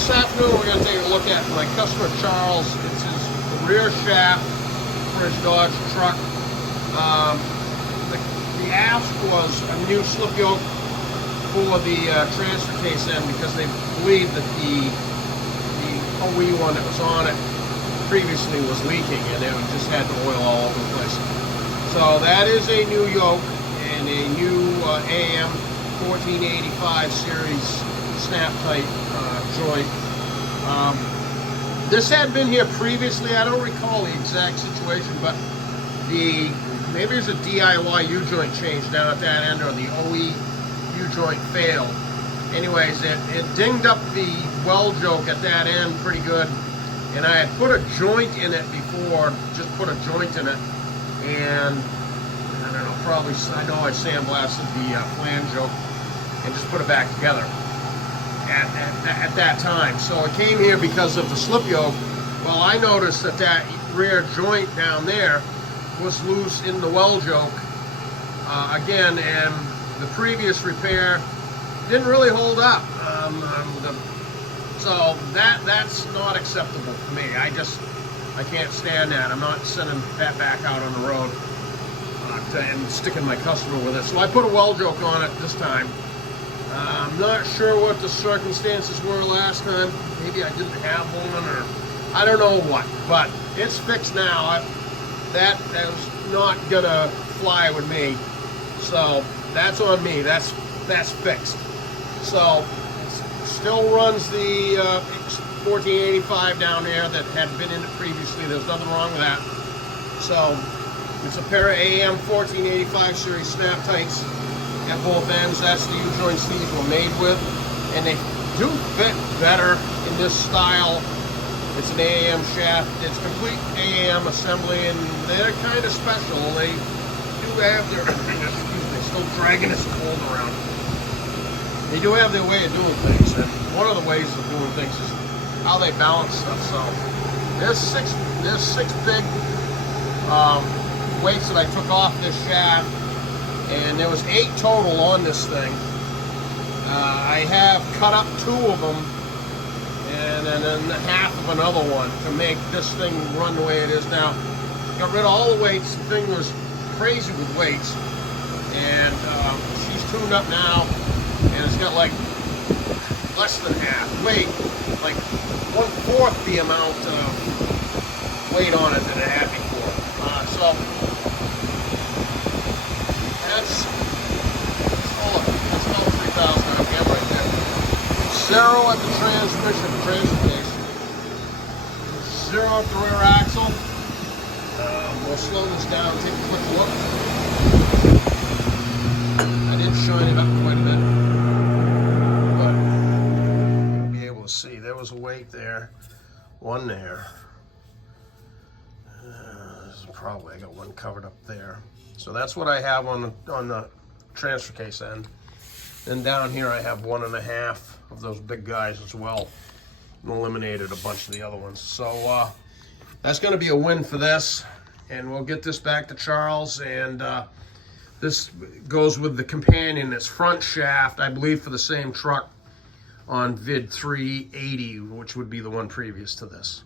this afternoon we're going to take a look at my customer Charles. It's his rear shaft for his Dodge truck. The ask was a new slip yoke for the transfer case end because they believed that the OE one that was on it previously was leaking and it just had the oil all over the place. So that is a new yoke and a new AAM 1485 series snap tight joint. This had been here previously. I don't recall the exact situation, but maybe there's a DIY U-joint change down at that end, or the OE U-joint failed. Anyways, it dinged up the weld joke at that end pretty good, and I had put a joint in it before, just put a joint in it, and I don't know, probably, I know I sandblasted the flange yoke and just put it back together at that time. So it came here because of the slip yoke. Well, I noticed that that rear joint down there was loose in the weld yoke again, and the previous repair didn't really hold up. So that's not acceptable for me. I can't stand that. I'm not sending that back out on the road and sticking my customer with it. So I put a weld yoke on it this time. I'm not sure what the circumstances were last time. Maybe I didn't have one, or I don't know what, but it's fixed now. That was not gonna fly with me, so that's on me. That's fixed. So it still runs the 1485 down there that had been in it previously. There's nothing wrong with that. So it's a pair of AAM 1485 series snap tights at both ends. That's the U-joints these were made with, and they do fit better in this style. It's an AAM shaft. It's complete AAM assembly, and they're kind of special. They do have their excuse me, still dragging this cold around. They do have their way of doing things, and one of the ways of doing things is how they balance stuff. So there's six big weights that I took off this shaft, and there was 8 total on this thing. I have cut up 2 of them and then half of another one to make this thing run the way it is now. Got rid of all the weights. The thing was crazy with weights, and she's tuned up now, and it's got like less than half weight, like 1/4 the amount of weight on it that it had before. So that's about 3,000 RPM right there. 0 at the transfer case. 0 at the rear axle. We'll slow this down and take a quick look. I did shine it up quite a bit, but you'll be able to see there was a weight there, one there. Probably I got one covered up there. So that's what I have on the transfer case end. Then down here I have 1.5 of those big guys as well. And eliminated a bunch of the other ones. So that's going to be a win for this, and we'll get this back to Charles. And this goes with the companion, its front shaft, I believe, for the same truck on vid 380, which would be the one previous to this.